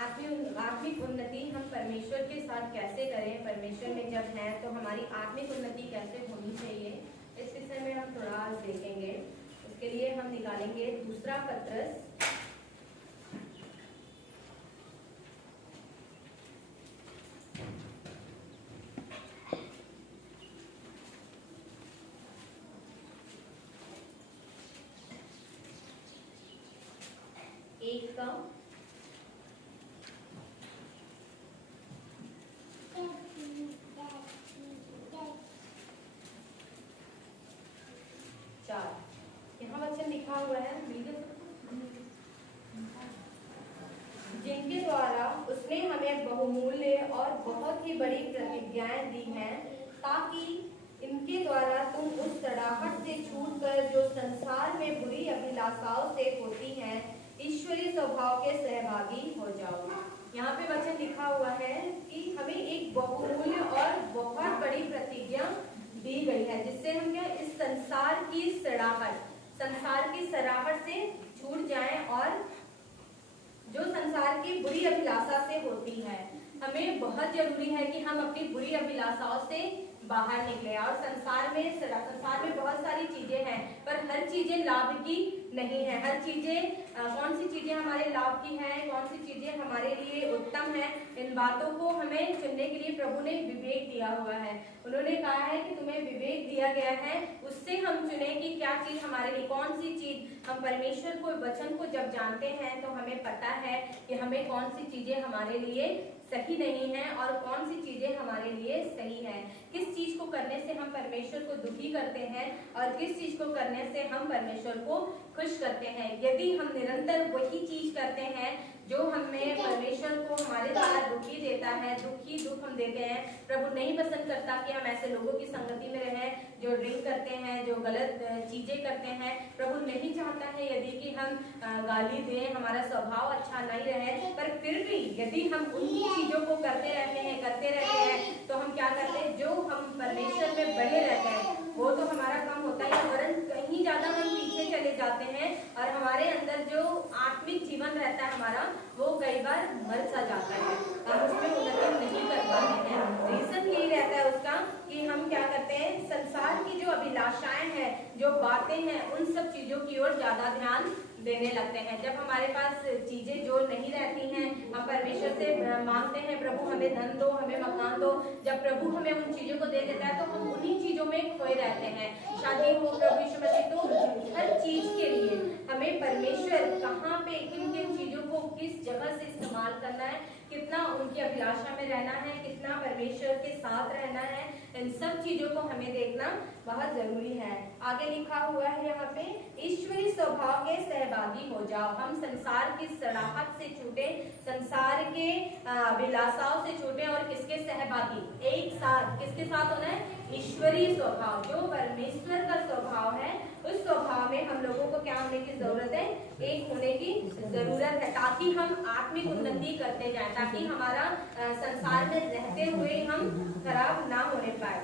आत्मिक उन्नति हम परमेश्वर के साथ कैसे करें, परमेश्वर में जब हैं तो हमारी आत्मिक उन्नति कैसे होनी चाहिए, इस विषय में हम थोड़ा आज देखेंगे। उसके लिए हम निकालेंगे दूसरा पत्रस एक का 4। यहाँ वचन लिखा हुआ है, जिनके द्वारा उसने हमें बहुमूल्य और बहुत ही बड़ी प्रतिज्ञाएं दी हैं, ताकि इनके द्वारा तुम उस सड़ाहट से छूटकर जो संसार में बुरी अभिलाषाओं से होती हैं, ईश्वरीय स्वभाव के सहभागी हो जाओ। यहाँ पे वचन लिखा हुआ है कि हमें एक बहुमूल्य और बहुत बड़ी प्रतिज्ञा दी गई है, जिससे हम क्या इस संसार की सड़ाहट से छूट जाएं और जो संसार की बुरी अभिलाषा से होती है। हमें बहुत जरूरी है कि हम अपनी बुरी अभिलाषाओं से बाहर निकले। और संसार में बहुत सारी चीजें हैं, पर हर चीजें लाभ की नहीं है। हर चीजें कौन सी चीजें हमारे लाभ की हैं, कौन सी चीजें हमारे लिए उत्तम है, इन बातों को हमें चुनने के लिए प्रभु ने विवेक दिया हुआ है। उन्होंने कहा है कि तुम्हें विवेक दिया गया है, उससे हम चुने कि क्या चीज हमारे लिए, कौन सी चीज हम परमेश्वर को वचन को जब जानते हैं तो हमें पता है कि हमें कौन सी चीजें हमारे लिए सही नहीं है और कौन सी चीजें हमारे लिए सही है। किस चीज को करने से हम परमेश्वर को दुखी करते हैं और किस चीज को करने से हम परमेश्वर को खुश करते हैं। यदि हम निरंतर वही चीज करते हैं जो हमें परमेश्वर को हमारे द्वारा दुखी देता है, दुख हम देते हैं, प्रभु नहीं पसंद करता कि हम ऐसे लोगों की संगति में रहें जो ड्रिंक करते हैं, जो गलत चीजें करते हैं। प्रभु नहीं चाहता है यदि कि हम गाली दें, हमारा स्वभाव अच्छा नहीं रहे, पर फिर भी यदि हम उन्हीं चीजों को करते रहते हैं तो हम क्या करते हैं, जो हम परमेश्वर में बने रहते हैं वो तो हमारा काम होता है, वरन कहीं ज्यादा हम पीछे चले जाते हैं और हमारे अंदर जो आत्मिक जीवन रहता है हमारा, वो कई बार मर सा जाता है, हम उसमें उन्नति नहीं कर पाते हैं। रीजन यही रहता है उसका कि हम क्या करते हैं, संसार की जो अभिलाषाएं हैं, जो बातें हैं, उन सब चीजों की ओर ज्यादा ध्यान देने लगते हैं। जब हमारे पास चीजें जो नहीं रहती हैं, हम परमेश्वर से मांगते हैं प्रभु हमें धन दो, हमें मकान दो, जब प्रभु हमें उन चीजों को दे देता है तो हम उन्हीं चीजों में खोए रहते हैं। शादी हो, प्रभु यीशु मसीह, तो हर चीज के लिए हमें परमेश्वर कहाँ पे किन किन चीजों को किस जगह से इस्तेमाल करना है, कितना उनकी अभिलाषा में रहना है, कितना परमेश्वर के साथ रहना है, इन सब चीजों को हमें देखना बहुत जरूरी है। आगे लिखा हुआ है यहाँ पे, ईश्वरीय स्वभाव के सहभागी हो जाओ। हम संसार की सड़ाहट से छूटे, संसार के अभिलाषाओं से छूटे और किसके सहभागी, एक साथ किसके साथ होना है, ईश्वरीय स्वभाव, जो परमेश्वर का स्वभाव है, उस स्वभाव में हम लोगों को क्या होने की जरूरत है, एक होने की जरूरत है, ताकि हम आत्मिक उन्नति करते जाएं, ताकि हमारा संसार में रहते हुए हम खराब ना होने पाए।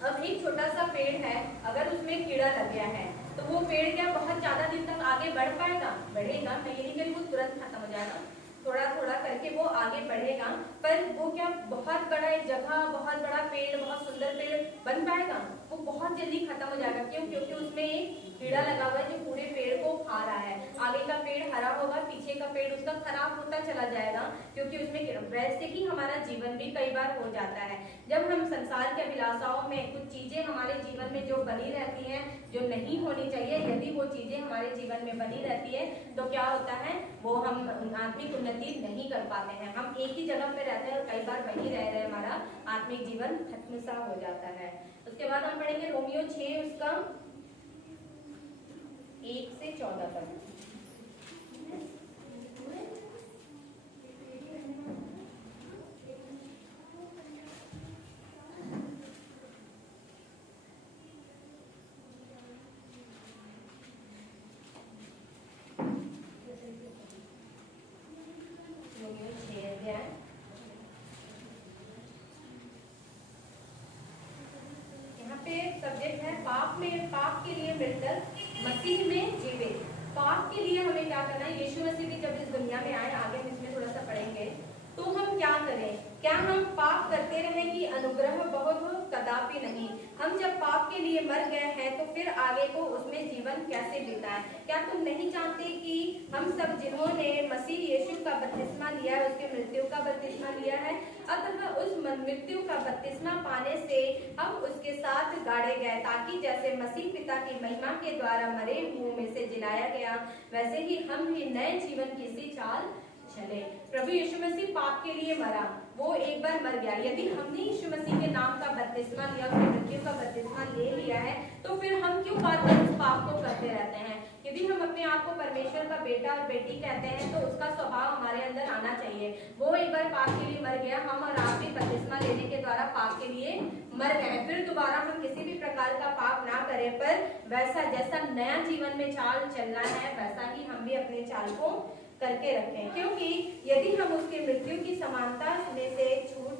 अब एक छोटा सा पेड़ है, अगर उसमें कीड़ा लग गया है तो वो पेड़ क्या बहुत ज्यादा दिन तक आगे बढ़ पाएगा, बढ़ेगा नहीं, लेकिन वो तुरंत खत्म हो जाएगा। थोड़ा थोड़ा करके वो आगे बढ़ेगा, पर वो क्या बहुत बड़ा एक जगह, बहुत बड़ा पेड़, बहुत सुंदर पेड़ बन पाएगा, वो बहुत जल्दी खत्म हो जाएगा। क्यों? क्योंकि उसमें एक कीड़ा लगा हुआ है जो पूरे पेड़ को खा रहा है। आगे का पेड़ हरा होगा, पीछे का पेड़ उसका खराब होता चला जाएगा, क्योंकि उसमें कीड़ा। वैसे ही हमारा जीवन भी कई बार हो जाता है। जब हम संसार के अभिलाषाओं में कुछ चीजें हमारे जीवन में जो बनी रहती हैं, जो नहीं होनी चाहिए, यदि वो चीजें हमारे जीवन में बनी रहती है तो क्या होता है, वो हम आत्मिक उन्नति नहीं कर पाते हैं। हम एक ही जगह पे रहते हैं और कई बार वहीं रह रहे हमारा आत्मिक जीवन खत्म सा हो जाता है। उसके बाद हम पढ़ेंगे रोमियो 6 उसका 1 से 14 तक। सब्जेक्ट है पाप के लिए मृतक मसीह में जीवित। पाप के लिए हमें क्या करना है, यीशु मसीह भी जब इस दुनिया में आए, आगे हम इसमें थोड़ा सा पढ़ेंगे, क्या हम पाप करते रहे कि अनुग्रह बहुत हो? कदापि नहीं। हम जब पाप के लिए मर गए हैं तो फिर आगे को उसमें जीवन कैसे बिताएं? क्या तुम नहीं जानते कि हम सब जिन्होंने मसीह यीशु का बपतिस्मा लिया है उसके मृत्यु का बपतिस्मा लिया है, अतः उस मृत्यु का बपतिस्मा पाने से हम उसके साथ गाड़े गए, ताकि जैसे मसीह पिता की महिमा के द्वारा मरे हुओं में से जिलाया गया, वैसे ही हम भी नए जीवन की सी चाल चले। प्रभु यीशु मसीह पाप के लिए मरा, वो एक बार मर गया। यदि हमने यीशु मसीह के नाम का बपतिस्मा लिया, उसकी मृत्यु का बपतिस्मा ले लिया है, तो फिर हम क्यों बार बार उस पाप को करते रहते हैं? यदि हम अपने आप को परमेश्वर का बेटा और बेटी कहते हैं तो उसका स्वभाव हमारे अंदर आना चाहिए। वो एक बार पाप के लिए मर गया, हम और आप भी बपतिस्मा लेने के द्वारा पाप के लिए मर गए। फिर दोबारा हम किसी भी प्रकार का पाप ना करें, पर वैसा जैसा नया जीवन में चाल चलना है वैसा ही हम भी अपने चाल को करके रखें। क्योंकि यदि हम उसकी मृत्यु की समानता में से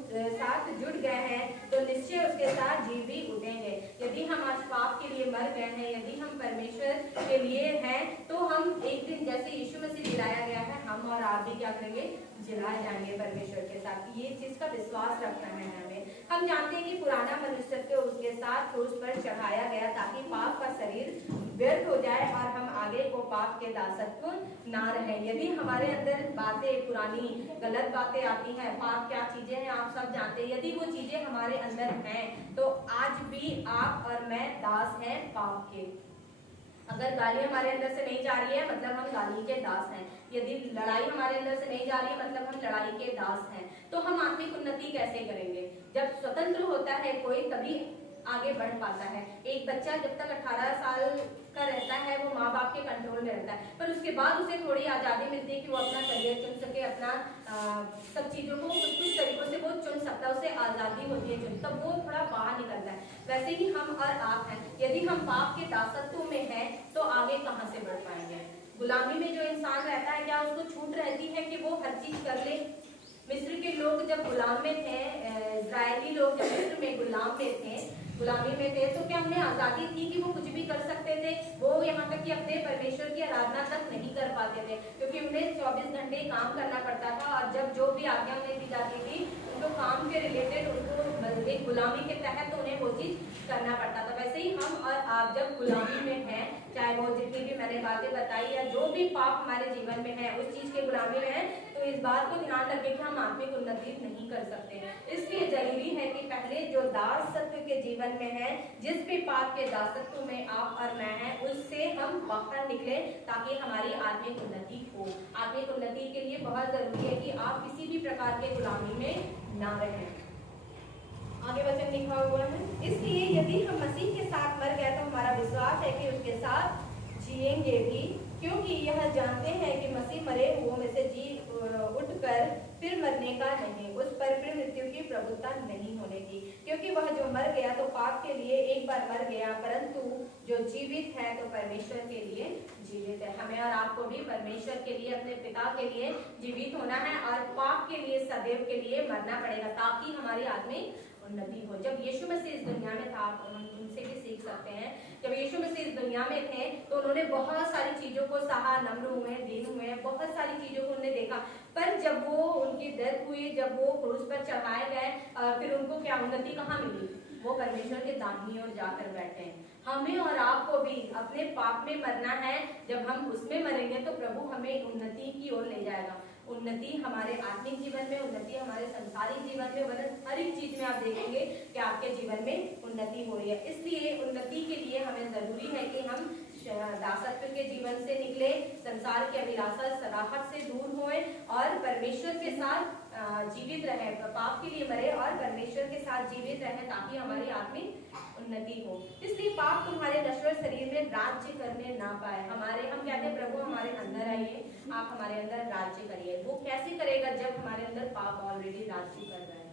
साथ जुड़ गए हैं तो निश्चय उसके साथ जीव भी उठेंगे। यदि हम आज पाप के लिए मर गए हैं, यदि हम परमेश्वर के लिए हैं, तो हम एक दिन जैसे यीशु मसीह जिलाया गया है, हम और आप भी क्या करेंगे? जिलाए जाएंगे परमेश्वर के साथ। ये चीज का विश्वास रखना है हमें। हम जानते हैं कि पुराना मनुष्य को उसके साथ क्रूस पर चढ़ाया गया ताकि पाप का शरीर व्यर्थ हो जाए और हम आगे को पाप के दासत्व ना रहे। यदि हमारे अंदर बातें पुरानी गलत बातें आती हैं, पाप क्या चीजें हैं आप सब जानते हैं, यदि वो चीजें हमारे अंदर हैं तो आज भी आप और मैं दास हैं पाप के। अगर गाली हमारे अंदर से नहीं जा रही है मतलब हम गाली के दास हैं। यदि लड़ाई हमारे अंदर से नहीं जा रही है मतलब हम लड़ाई के दास हैं। तो हम आत्मिक उन्नति कैसे करेंगे? जब स्वतंत्र होता है कोई तभी आगे बढ़ पाता है। एक बच्चा जब तक 18 साल का रहता है वो माँ बाप के कंट्रोल में रहता है, पर उसके बाद उसे थोड़ी आज़ादी मिलती है कि वो अपना करियर चुन सके, अपना सब चीज़ों को कुछ तरीकों से वो चुन सकता है, उसे आज़ादी होती है तब वो थोड़ा बाहर निकलता है। वैसे ही हम और आप हैं, यदि हम पाप के दासत्व में हैं तो आगे कहाँ से बढ़ पाएंगे? गुलामी में जो इंसान रहता है क्या उसको छूट रहती है कि वो हर चीज कर ले? मिस्र के लोग जब गुलाम में थे, इजरायली लोग जब मिस्र में गुलामी में थे तो क्या उन्हें आजादी थी कि वो कुछ भी कर सकते थे? वो यहाँ तक कि अपने परमेश्वर की आराधना तक नहीं कर पाते थे, क्योंकि उन्हें 24 घंटे काम करना पड़ता था और जब जो भी आज्ञा उन्हें दी जाती थी उनको काम के रिलेटेड उनको एक गुलामी के तहत उन्हें वो चीज करना पड़ता था। वैसे ही हम और आप जब गुलामी में हैं, चाहे वो जितनी भी मैंने बातें बताई या जो भी पाप हमारे जीवन में है उस चीज के गुलामी में है, तो इस बात को ध्यान रखें कि हम आत्मिक उन्नति नहीं कर सकते। इसलिए जरूरी है कि पहले जो दासत्व के जीवन में है, जिस भी पाप के दासत्व में आप और मैं हैं, उससे हम बाहर निकले ताकि हमारी आत्मिक उन्नति हो। आत्मिक उन्नति के लिए बहुत जरूरी है कि आप किसी भी प्रकार के गुलामी में ना रहें। आगे वचन लिखा हुआ है, इसलिए यदि हम मसीह के साथ मर गए तो हमारा विश्वास है कि उसके साथ जिएंगे भी, क्योंकि यह जानते हैं कि मसीह मरे हुओं में से जी उठकर फिर मरने का नहीं, उस पर फिर मृत्यु की प्रभुता नहीं होने की। क्योंकि वह जो मर गया तो पाप के लिए एक बार मर गया, परंतु जो जीवित है तो परमेश्वर के लिए जीवित है। हमें और आपको भी परमेश्वर के लिए, अपने पिता के लिए जीवित होना है और पाप के लिए सदैव के लिए मरना पड़ेगा ताकि हमारी आत्मिक उन्नति हो। जब यीशु मसीह इस दुनिया में था, आप उनसे भी सीख सकते हैं, जब यीशु मसीह इस दुनिया में थे तो उन्होंने बहुत सारी चीजों को सहा, नम्र हुए, दीन हुए, बहुत सारी चीजों को उन्होंने देखा, पर जब वो उनकी डेथ हुई, जब वो क्रूस पर चढ़ाए गए, फिर उनको क्या उन्नति कहाँ मिली? वो परमेश्वर के दाहिनी ओर जाकर बैठे हैं। हमें और आपको भी अपने पाप में मरना है। जब हम उसमें मरेंगे तो प्रभु हमें उन्नति की ओर ले जाएगा। उन्नति हमारे आत्मिक जीवन में, उन्नति हमारे संसारिक जीवन में, वरन हर एक चीज में आप देखेंगे कि आपके जीवन में उन्नति हो रही है। इसलिए उन्नति के लिए हमें जरूरी है कि हम दासत्व के जीवन से निकले, संसार की अभिलाषा सराहट से दूर होए और परमेश्वर के साथ जीवित रहे, पाप के लिए मरे और परमेश्वर के साथ जीवित रहे ताकि हमारी आत्मिक उन्नति हो। इसलिए पाप तुम्हारे नश्वर शरीर में राज्य करने ना पाए। हम कहते हैं प्रभु हमारे अंदर आइए, आप हमारे अंदर राज्य करिए। वो कैसे करेगा? जब हमारे अंदर पाप ऑलरेडी राज्य कर रहा है।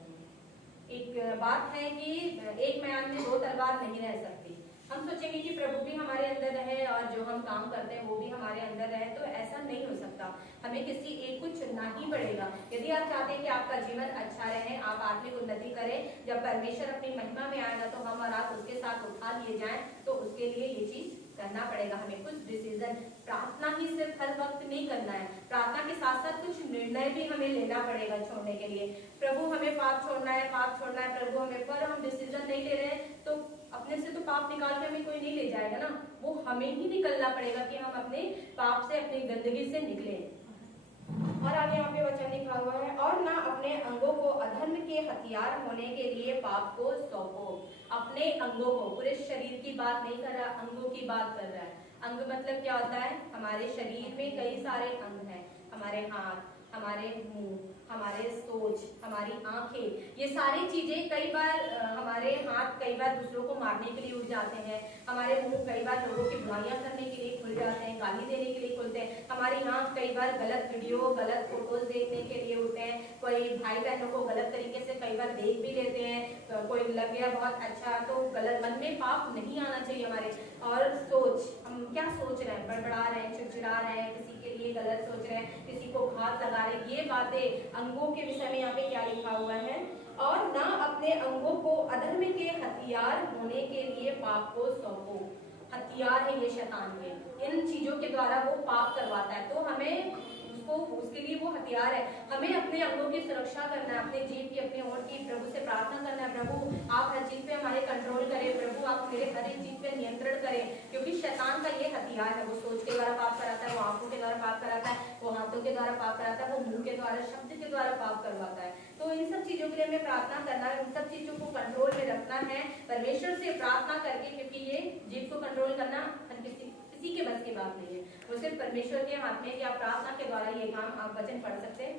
एक बात है कि एक मैदान में दो तलवार नहीं रह सकती। हम सोचेंगे कि प्रभु भी हमारे अंदर रहे और जो हम काम करते हैं वो भी हमारे अंदर रहे, तो ऐसा नहीं हो सकता। हमें किसी एक को चुनना ही पड़ेगा। यदि आप चाहते हैं कि आपका जीवन अच्छा रहे, आप आत्मिक उन्नति करें, जब परमेश्वर अपनी महिमा में आएगा तो हम और आप उसके साथ उठा लिए जाएं, तो उसके लिए ये चीज करना पड़ेगा। हमें कुछ डिसीजन, प्रार्थना ही सिर्फ हर वक्त नहीं करना है, प्रार्थना के साथ साथ कुछ निर्णय निर्णय भी हमें लेना पड़ेगा छोड़ने के लिए। प्रभु हमें पाप छोड़ना है, पाप छोड़ना है प्रभु हमें, पर हम डिसीजन नहीं ले रहे हैं तो अपने से तो पाप निकाल के हमें कोई नहीं ले जाएगा ना, वो हमें ही निकलना पड़ेगा कि हम अपने पाप से, अपनी गंदगी से निकले। और आगे यहाँ पे वचन लिखा हुआ है, और ना अपने अंगों को अधर्म के हथियार होने के लिए पाप को सौंपो। अपने अंगों को, पूरे शरीर की बात नहीं कर रहा, अंगों की बात कर रहा है। अंग मतलब क्या होता है? हमारे शरीर में कई सारे अंग हैं, हमारे हाथ, हमारे मुंह, हमारे सोच, हमारी आंखें, ये सारी चीजें कई बार हमारे हाथ कई बार दूसरों को मारने के लिए उठ जाते हैं, हमारे मुंह कई बार लोगों की बुराइयां करने के लिए खुल जाते हैं, गाली देने के लिए खुलते हैं, हमारी आंख कई बार गलत वीडियो, गलत फोटोज देखने के लिए उठते हैं, कोई भाई बहनों को गलत तरीके से कई बार देख भी लेते हैं, तो कोई लग गया बहुत अच्छा, तो गलत मन में पाप नहीं आना चाहिए हमारे। और सोच, हम क्या सोच रहे हैं? बड़बड़ा रहे हैं, चिड़चिड़ा रहे हैं, किसी के लिए गलत सोच रहे हैं, किसी को घात लगा रहे हैं, ये बातें अंगों के विषय में यहाँ पे क्या लिखा हुआ है, और ना अपने अंगों को अधर्म के हथियार होने के लिए पाप को सौंपो। हथियार है ये शैतान के, इन चीजों के द्वारा वो पाप करवाता है, तो हमें उसके लिए वो हथियार है। हमें अपने अंगों की सुरक्षा करना है, अपने जीभ की, अपने होंठ की, प्रभु से प्रार्थना करना है, प्रभु आप हर चीज पे हमारे कंट्रोल करें, प्रभु आप मेरे हर एक चीज पे नियंत्रण करें, क्योंकि शैतान का ये हथियार है। वो सोच के द्वारा पाप कराता है, वो आंखों के द्वारा पाप कराता है, वो हाथों के द्वारा पाप कराता है, वो मुंह के द्वारा, शब्द के द्वारा पाप करवाता है। तो इन सब चीजों के लिए हमें प्रार्थना करना है, इन सब चीजों को कंट्रोल में रखना है परमेश्वर से प्रार्थना करके, क्योंकि ये जीभ को कंट्रोल करना हर किसी के बस की बात नहीं है, वो सिर्फ परमेश्वर के हाथ में। कि आप प्रार्थना के द्वारा ये काम, आप वचन पढ़ सकते हैं,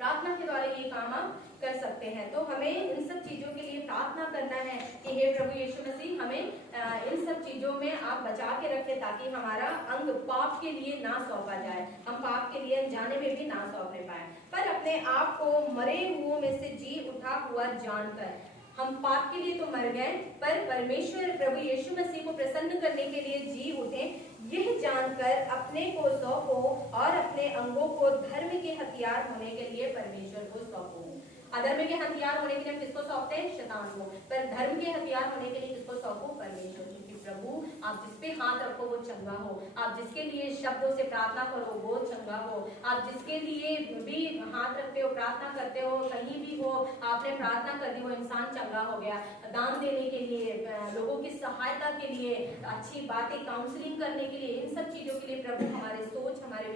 प्रार्थना के द्वारा ये काम आप कर सकते हैं। तो हमें इन सब चीजों के लिए प्रार्थना करना है कि हे प्रभु यीशु मसीह, हमें इन सब चीजों में आप बचा के रखें, ताकि हमारा अंग पाप के लिए ना सौंपा जाए, हम पाप के लिए जाने में भी ना सौंपने पाए, पर अपने आप को मरे हुओं में से जी उठा हुआ जानकर। हम पाप के लिए तो मर गए, पर परमेश्वर प्रभु यीशु मसीह को प्रसन्न करने के लिए जी उठे, यह जानकर अपने को सौंपो, और अपने अंगों को धर्म के हथियार होने के लिए परमेश्वर को सौंपो। अधर्म के हथियार होने के लिए हम किसको सौंपते हैं? शैतान को। पर धर्म के हथियार होने के लिए किसको सौंपो? परमेश्वर। क्योंकि प्रभु आप जिस पे हाथ रखो वो चंगा हो, आप जिसके लिए शब्दों से प्रार्थना करो वो चंगा हो, आप जिसके लिए भी हाथ रखते हो, प्रार्थना करते हो, कहीं भी हो आपने प्रार्थना कर दी, वो इंसान चंगा हो गया। दान देने के लिए, लोगों की सहायता के लिए, अच्छी बातें, काउंसलिंग करने के लिए, इन सब चीजों के लिए प्रभु हमारे सोच, हमारे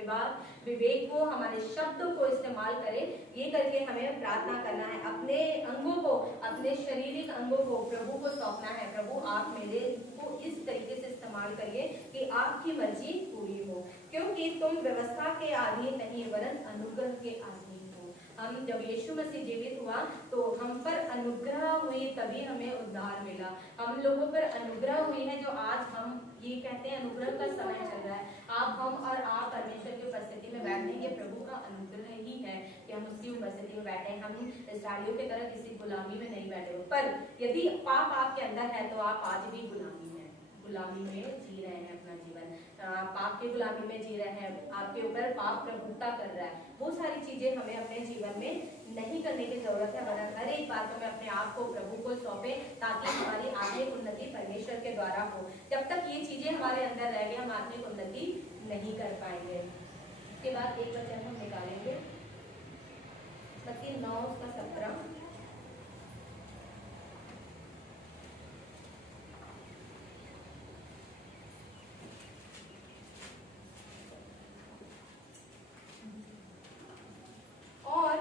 विवेक को, हमारे शब्दों को इस्तेमाल करे। ये करके हमें प्रार्थना करना है, अपने अंगों को, अपने शारीरिक अंगों को प्रभु को सौंपना है। प्रभु आप मेरे को इस तरीके से इस्तेमाल करिए कि आपकी मर्जी पूरी हो, क्योंकि तुम व्यवस्था के अधीन नहीं वरन अनुग्रह के अधीन हो। हम जब यीशु मसीह जीवित हुआ तो हम पर अनुग्रह हुई, तभी हमें उद्धार मिला। हम लोगों पर अनुग्रह हुई है, जो आज हम ये कहते हैं अनुग्रह का समय चल रहा है। आप, हम और आप परमेश्वर की उपस्थिति में बैठेंगे, प्रभु का अनुग्रह ही है कि हम उसकी उपस्थिति में बैठे। हम इस्राएलियों की तरह किसी गुलामी में नहीं बैठे हो, पर यदि पाप आपके अंदर है तो आप आज भी गुलामी में जी रहे हैं अपना जीवन, पाप की गुलामी में जी रहे हैं, आपके ऊपर पाप प्रभुता कर रहा है। वो सारी चीजें हमें अपने जीवन में नहीं करने की जरूरत है, वरन हर एक बात में अपने आप को प्रभु को सौंपे, ताकि हमारी आत्मिक उन्नति परमेश्वर के द्वारा हो। जब तक ये चीजें हमारे अंदर रहेंगी हम आत्मिक उन्नति नहीं कर पाएंगे। उसके बाद एक वचन हम निकालेंगे, मत्ती 9:17। और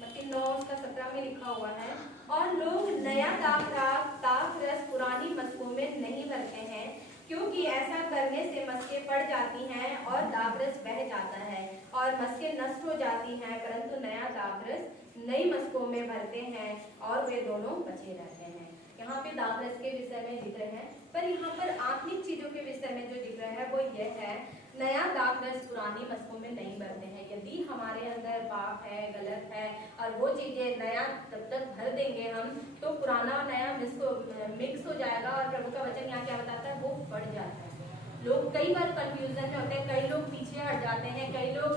मत्ती 9:17 में लिखा हुआ है, और लोग नया दाखरस पुरानी मस्कों में नहीं भरते हैं, क्योंकि ऐसा करने से मस्कें पड़ जाती हैं और दाखरस बह जाता है और मस्कें नष्ट हो जाती हैं, परंतु नया दाखरस नई मस्कों में भरते हैं और वे दोनों बचे रहते हैं। यहाँ पे दाखरस के विषय में जिक्र है, पर यहाँ पर आत्मिक चीजों के विषय में जो जिक्र है वो यह है, नया दाखरस पुरानी मस्कों में नहीं भरते हैं। यदि हमारे अंदर पाप है, गलत है, और वो चीजें नया तब तक भर देंगे हम, तो पुराना नया मिक्स हो जाएगा, और प्रभु का वचन यहाँ क्या बताता है, वो बढ़ जाता है। लोग कई बार कंफ्यूजन में होते हैं, कई लोग पीछे हट जाते हैं, कई लोग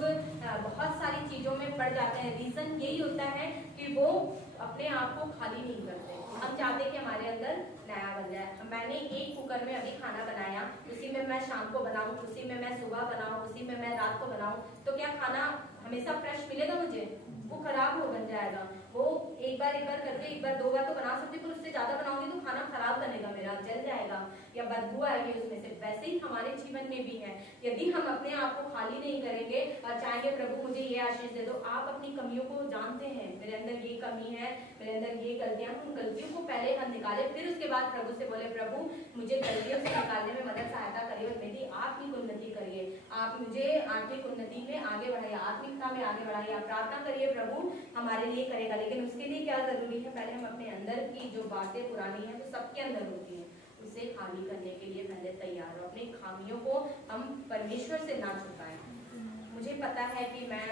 बहुत सारी चीजों में पड़ जाते हैं। रीजन यही होता है कि वो अपने आप को खाली नहीं करते। हम चाहते हैं कि हमारे अंदर नया बन जाए। मैंने एक कुकर में अभी खाना बनाया, उसी में मैं शाम को बनाऊं, उसी में मैं सुबह बनाऊं, उसी में मैं रात को बनाऊं, तो क्या खाना हमेशा फ्रेश मिलेगा मुझे? वो खराब हो बन जाएगा। वो एक बार करके, एक बार दो बार तो बना सकती, पर उससे ज्यादा बनाऊंगी तो खाना खराब बनेगा मेरा, जल जाएगा या बदबू आएगी उसमें से। वैसे ही हमारे जीवन में भी है। यदि हम अपने आप को खाली नहीं करेंगे और चाहेंगे प्रभु मुझे ये आशीष दे दो, आप अपनी कमियों को जानते हैं, मेरे अंदर ये कमी है, मेरे अंदर ये गलतियां, उन गलतियों को पहले हम निकाले, फिर उसके बाद प्रभु से बोले प्रभु मुझे गलतियों से निकालने में मदद सहायता करिए और मेरी आत्मिक उन्नति करिए, आप मुझे आत्मिक उन्नति में आगे बढ़ाइए, आत्मिकता में आगे बढ़ाइए। आप प्रार्थना करिए प्रभु हमारे लिए करेगा, लेकिन उसके लिए क्या जरूरी है? पहले हम अपने अंदर की जो बातें पुरानी है जो सबके अंदर होती है उसे खाली करने के लिए पहले तैयार हो। अपनी खामियों को हम परमेश्वर से ना छुपाएं। मुझे पता है कि मैं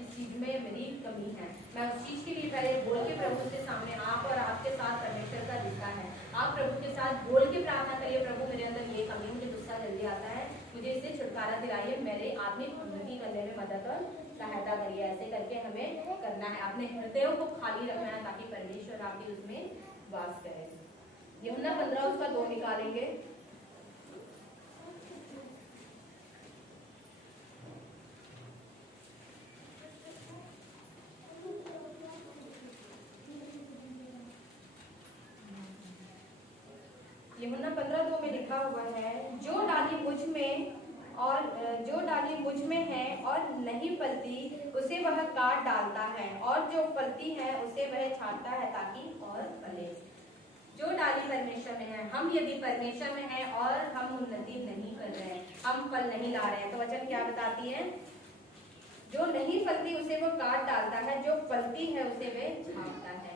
इस चीज में मेरी कमी है, मैं उस चीज के लिए पहले बोल के प्रभु के सामने, आप और आपके साथ परमेश्वर का रिश्ता है, आप प्रभु के साथ बोल के प्रार्थना करिए प्रभु मेरे अंदर ये कमी, मुझे गुस्सा जल्दी आता है, मुझे इससे छुटकारा दिलाइए, मेरे आत्मिक उन्नति करने में मदद और सहायता करिए। ऐसे करके हमें करना है, अपने हृदयों को खाली रखना है ताकि परमेश्वर आपके उसमें वास करे। यूहन्ना 15 उसका 2 निकालेंगे। यूहन्ना 15:2 में लिखा हुआ है, जो डाली मुझ में है और नहीं फलती उसे वह काट डालता है, और जो फलती है उसे वह छांटता है ताकि और फले। जो डाली परमेश्वर में है, हम यदि परमेश्वर में हैं और हम उन्नति नहीं कर रहे हैं, हम फल नहीं ला रहे हैं, तो वचन क्या बताती है? जो नहीं फलती उसे वो काट डालता है, जो फलती है उसे वह छांटता है।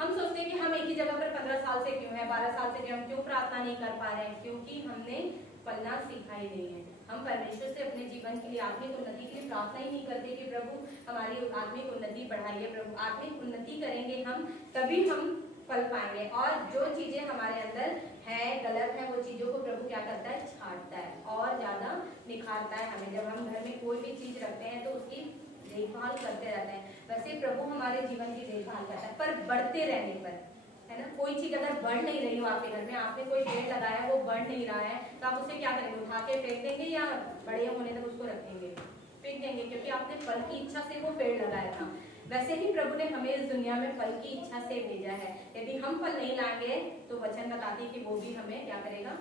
हम सोचते हैं कि हम एक ही जगह पर 15 साल से क्यों है, 12 साल से क्यों, हम क्यों प्रार्थना नहीं कर पा रहे हैं? क्योंकि हमने फलना सीखा ही नहीं है। हम परमेश्वर से अपने जीवन के लिए, आत्मिक उन्नति के लिए प्रार्थना ही नहीं करते कि प्रभु हमारी आत्मिक उन्नति बढ़ाइए। प्रभु आत्मिक उन्नति करेंगे हम, तभी हम फल पाएंगे। और जो चीजें हमारे अंदर है गलत है, वो चीजों को प्रभु क्या करता है? छांटता है और ज्यादा निखारता है हमें। जब हम घर में कोई भी चीज रखते हैं तो उसकी देखभाल करते रहते हैं, वैसे प्रभु हमारे जीवन की देखभाल करता है, पर बढ़ते रहने पर, है ना। कोई चीज अगर बढ़ नहीं रही हो आपके घर में, आपने कोई पेड़ लगाया वो बढ़ नहीं रहा है, तो आप उसे क्या करेंगे? उठा के फेंक देंगे या बड़े होने तक उसको रखेंगे? फेंक देंगे, क्योंकि आपने फल की इच्छा से वो पेड़ लगाया था। वैसे ही प्रभु ने हमें इस दुनिया में फल की इच्छा से भेजा है। यदि हम फल नहीं लाएंगे तो वचन बताती है कि वो भी हमें क्या करेगा?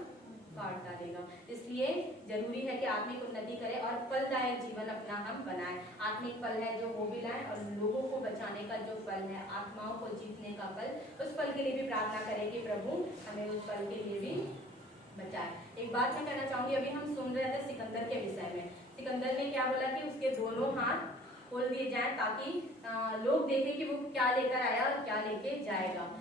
काट डालेगा। इसलिए जरूरी है कि आत्मिक उन्नति करें और फलदायक जीवन अपना हम बनाएं। आत्मिक फल है जो वो भी लाएं, और लोगों को बचाने का जो फल है, आत्माओं को जीतने का फल, उस फल के लिए भी प्रार्थना करें कि प्रभु हमें उस फल के लिए भी बचाए। एक बात मैं कहना चाहूंगी, अभी हम सुन रहे थे सिकंदर के विषय में। सिकंदर ने क्या बोला कि उसके दोनों हाथ खोल दिए जाएं ताकि लोग देखें कि वो क्या लेकर आया और क्या लेके जाएगा।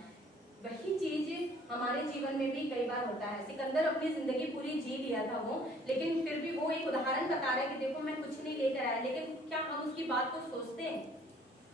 वही चीज हमारे जीवन में भी कई बार होता है। सिकंदर अपनी जिंदगी पूरी जी लिया था वो, लेकिन फिर भी वो एक उदाहरण बता रहा है कि देखो मैं कुछ नहीं लेकर आया, लेकिन क्या हम उसकी बात को सोचते हैं?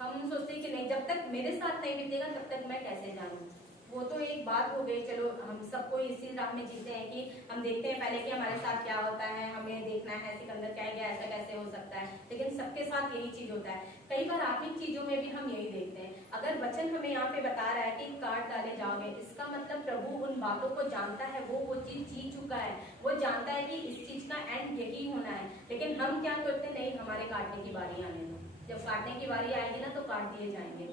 हम सोचते हैं कि नहीं, जब तक मेरे साथ नहीं बीतेगा तब तक मैं कैसे जानूं। वो तो एक बात हो गई, चलो हम सबको इसी राह में जीते हैं कि हम देखते हैं पहले कि हमारे साथ क्या होता है, हमें देखना है सिकंदर क्या गया, ऐसा कैसे हो सकता है, लेकिन सबके साथ यही चीज होता है। कई बार आत्मिक चीजों में भी हम यही देखते हैं। अगर वचन हमें यहाँ पे बता रहा है कि काट डाले जाओगे, इसका मतलब प्रभु उन बातों को जानता है, वो चीज जी चुका है, वो जानता है कि इस चीज का एंड यही होना है। लेकिन हम क्या करते, नहीं हमारे काटने की बारी आने दो, जब काटने की बारी आएगी ना तो काट दिए जाएंगे,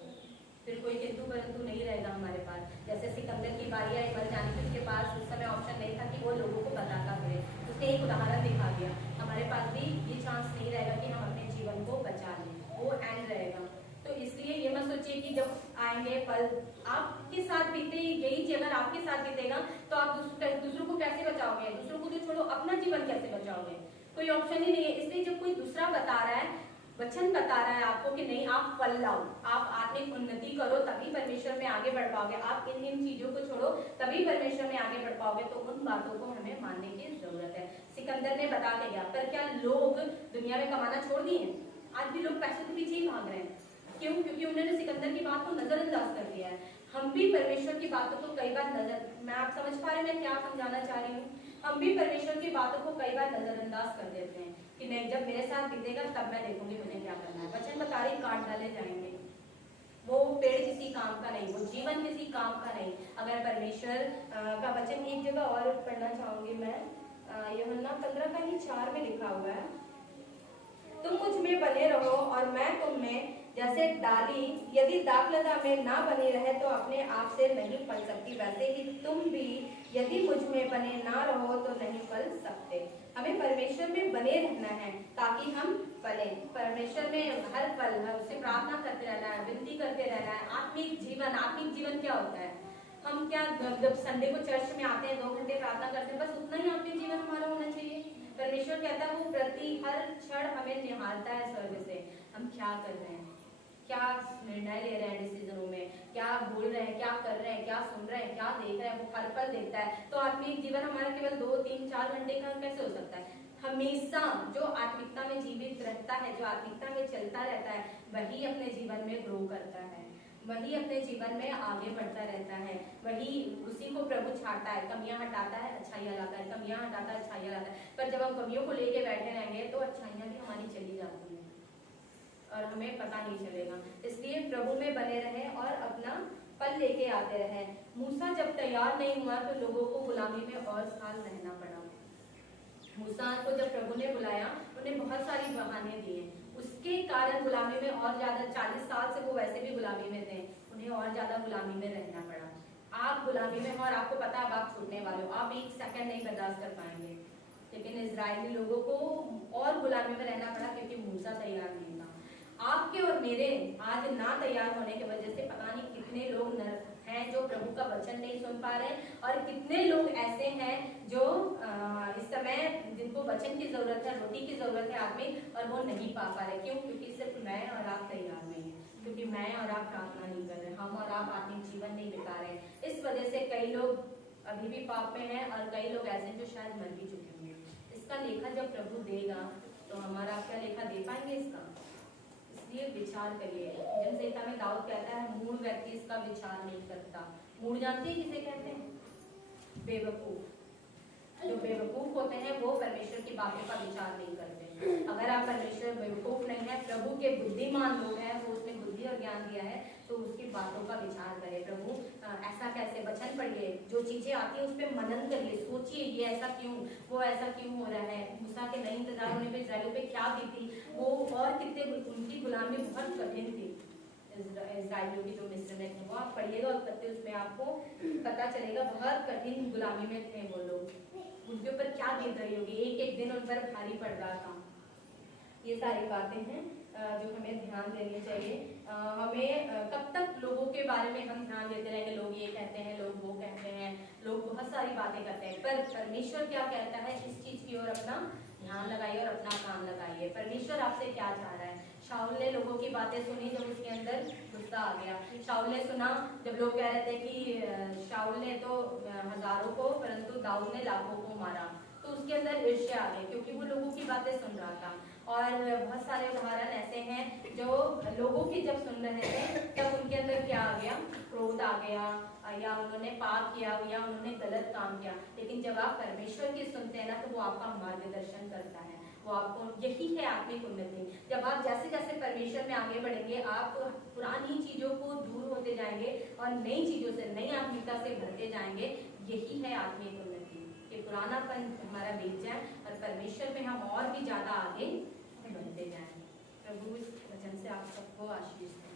फिर कोई किंतु परंतु नहीं रहेगा हमारे पास। जैसे सिकंदर की बारी आई मर जाने की, उसके पास उस समय ऑप्शन नहीं था कि वो लोगों को बताता फिरे, उसने एक उदाहरण दिखा दिया। हमारे पास भी ये चांस नहीं रहेगा कि हम अपने जीवन को बचा लें, वो एंड रहेगा। तो इसलिए ये मत सोचिए कि जब आएंगे पल आपके साथ बीते, यही चीज अगर आपके साथ बीतेगा तो आप दूसरों को कैसे बचाओगे? दूसरों को तो छोड़ो, अपना जीवन कैसे बचाओगे? कोई ऑप्शन ही नहीं है। इसलिए जब कोई दूसरा बता रहा है, वचन बता रहा है आपको कि नहीं आप फल लाओ, आप आत्मिक उन्नति करो, तभी परमेश्वर में आगे बढ़ पाओगे, आप इन चीजों को छोड़ो तभी परमेश्वर में आगे बढ़ पाओगे, तो उन बातों को हमें मानने की जरूरत है। सिकंदर ने बता के गया, पर क्या लोग दुनिया में कमाना छोड़ दिए? आज भी लोग पैसों के पीछे ही भाग रहे हैं। क्यों? क्योंकि उन्होंने सिकंदर की बात को नजरअंदाज कर दिया है। हम भी परमेश्वर की बातों को कई बार मैं आप समझ पा रहे हैं मैं क्या समझाना चाह रही हूँ? हम भी परमेश्वर की बातों को कई बार नजरअंदाज कर देते हैं कि नहीं, जब मेरे साथ बीतेगा तब मैं देखूंगी मुझे क्या करना है। वचन बता रही काट डाले जाएंगे, वो पेड़ किसी काम का नहीं, वो जीवन किसी काम का नहीं। अगर परमेश्वर का वचन एक जगह और पढ़ना चाहूंगी मैं, यूहन्ना 15 का ही 4 में लिखा हुआ है, तुम मुझ में बने रहो और मैं तुम में, जैसे डाली यदि दाखलता में ना बनी रहे तो अपने आप से नहीं फल सकती, वैसे ही तुम भी यदि मुझ में बने ना रहो तो नहीं फल सकते। हमें परमेश्वर में बने रहना है ताकि हम फलें। परमेश्वर में हर पल उससे प्रार्थना करते रहना है, विनती करते रहना है। आत्मिक जीवन क्या होता है? हम क्या जब संडे को चर्च में आते हैं 2 घंटे प्रार्थना करते हैं, बस उतना ही आत्मिक जीवन हमारा होना चाहिए? परमेश्वर कहता है वो प्रति हर क्षण हमें निहारता है स्वर्ग से, हम क्या कर रहे हैं, क्या निर्णय ले रहे हैं डिसीजनों में, क्या बोल रहे हैं, क्या कर रहे हैं, क्या सुन रहे हैं, क्या देख रहे हैं, वो हर पल देखता है। तो आत्मिक जीवन हमारा केवल 2, 3, 4 घंटे का कैसे हो सकता है? हमेशा जो आत्मिकता में जीवित रहता है, जो आत्मिकता में चलता रहता है, वही अपने जीवन में ग्रो करता है, वही अपने जीवन में आगे बढ़ता रहता है, वही उसी को प्रभु छाता है, कमियां हटाता है, अच्छाइयां लाता है, कमियां हटाता है, अच्छाइयां लाता है। पर जब हम कमियों को लेके बैठे रहेंगे तो अच्छाइयां भी हमारी चली जाती हैं और हमें पता नहीं चलेगा। इसलिए प्रभु में बने रहें और अपना फल लेके आते रहें। मूसा जब तैयार नहीं हुआ तो लोगों को गुलामी में और साल रहना पड़ा। मूसा को जब प्रभु ने बुलाया, उन्हें बहुत सारी बहाने दिए, उसके कारण गुलामी में और ज्यादा 40 साल से वो वैसे भी गुलामी में थे, उन्हें और ज्यादा गुलामी में रहना पड़ा। आप गुलामी में हो और आपको पता है आप छूटने वाले हो, आप 1 सेकंड नहीं बर्दाश्त कर पाएंगे। लेकिन इजरायली लोगों को और गुलामी में रहना पड़ा क्योंकि मूसा तैयार नहीं था। आपके और मेरे आज ना तैयार होने की वजह से पता नहीं कितने लोग हैं जो प्रभु का वचन नहीं सुन पा रहे, और कितने लोग ऐसे हैं जो इस समय जिनको वचन की जरूरत है, रोटी की जरूरत है आत्मिक, और वो नहीं पा रहे। क्यों? क्योंकि सिर्फ मैं और आप तैयार नहीं है, क्योंकि मैं और आप प्रार्थना नहीं कर रहे, हम और आप आत्मिक जीवन नहीं बिता रहे। इस वजह से कई लोग अभी भी पाप में हैं और कई लोग ऐसे जो शायद मर भी चुके होंगे। इसका लेखा जब प्रभु देगा तो हमारा क्या लेखा दे पाएंगे इसका? इसलिए विचार करिए। जन संहिता में दाऊद कहता है मूढ़ व्यक्ति इसका विचार नहीं करता। मूढ़ जानते हैं किसे कहते हैं? बेवकूफ। जो बेवकूफ होते हैं वो परमेश्वर की बातों का विचार नहीं करते। अगर आप परमेश्वर बेवकूफ नहीं है, प्रभु के बुद्धिमान लोग हैं, वो उसने बुद्धि और ज्ञान दिया है, तो उसकी बातों का विचार करें। प्रभु ऐसा कैसे, वचन पढ़िए, जो चीजें आती है उस पर मनन करिए, सोचिए ये ऐसा क्यों, वो ऐसा क्यों हो रहा है। मूसा के नहीं इंतजार होने पे इस्राएलियों पे क्या बीती, वो और कितने, उनकी गुलामी बहुत कठिन थी इस्राएलियों की जो मिस्र में थे। वो आप पढ़िएगा उत्पत्ति, उसमें आपको पता चलेगा बहुत कठिन गुलामी में थे वो लोग, उनके ऊपर क्या बीत रही होगी, एक एक दिन उन पर भारी पड़ रहा था। ये सारी बातें हैं जो हमें ध्यान देनी चाहिए। हमें कब तक लोगों के बारे में हम ध्यान देते रहेंगे, लोग ये कहते हैं, लोग वो कहते हैं, लोग बहुत सारी बातें करते हैं, पर परमेश्वर क्या कहता है, इस चीज की ओर अपना ध्यान लगाइए और अपना काम लगाइए। परमेश्वर आपसे क्या चाह रहा है? शाऊल ने लोगों की बातें सुनी, जब उसके अंदर गुस्सा आ गया। शाऊल ने सुना जब लोग कह रहे थे कि शाऊल ने तो हजारों को परंतु दाऊद ने लाखों को मारा, तो उसके अंदर ईर्ष्या आ गई क्योंकि वो लोगों की बातें सुन रहा था। और बहुत सारे उदाहरण ऐसे हैं जो लोगों की जब सुन रहे थे तब उनके अंदर क्या आ गया, क्रोध आ गया, या उन्होंने पाप किया या उन्होंने गलत काम किया। लेकिन जब आप परमेश्वर की सुनते हैं ना, तो वो आपका मार्गदर्शन करता है, वो आपको, यही है आत्मिक उन्नति। जब आप जैसे जैसे परमेश्वर में आगे बढ़ेंगे, आप पुरानी चीजों को दूर होते जाएंगे और नई चीजों से, नई आत्मिकता से भरते जाएंगे। यही है आत्मिक उन्नति, कि पुरानापन हमारा बीत जाए और परमेश्वर में हम और भी ज्यादा आगे बढ़ते जाएं। प्रभु इस वचन से आप सबको आशीष दें।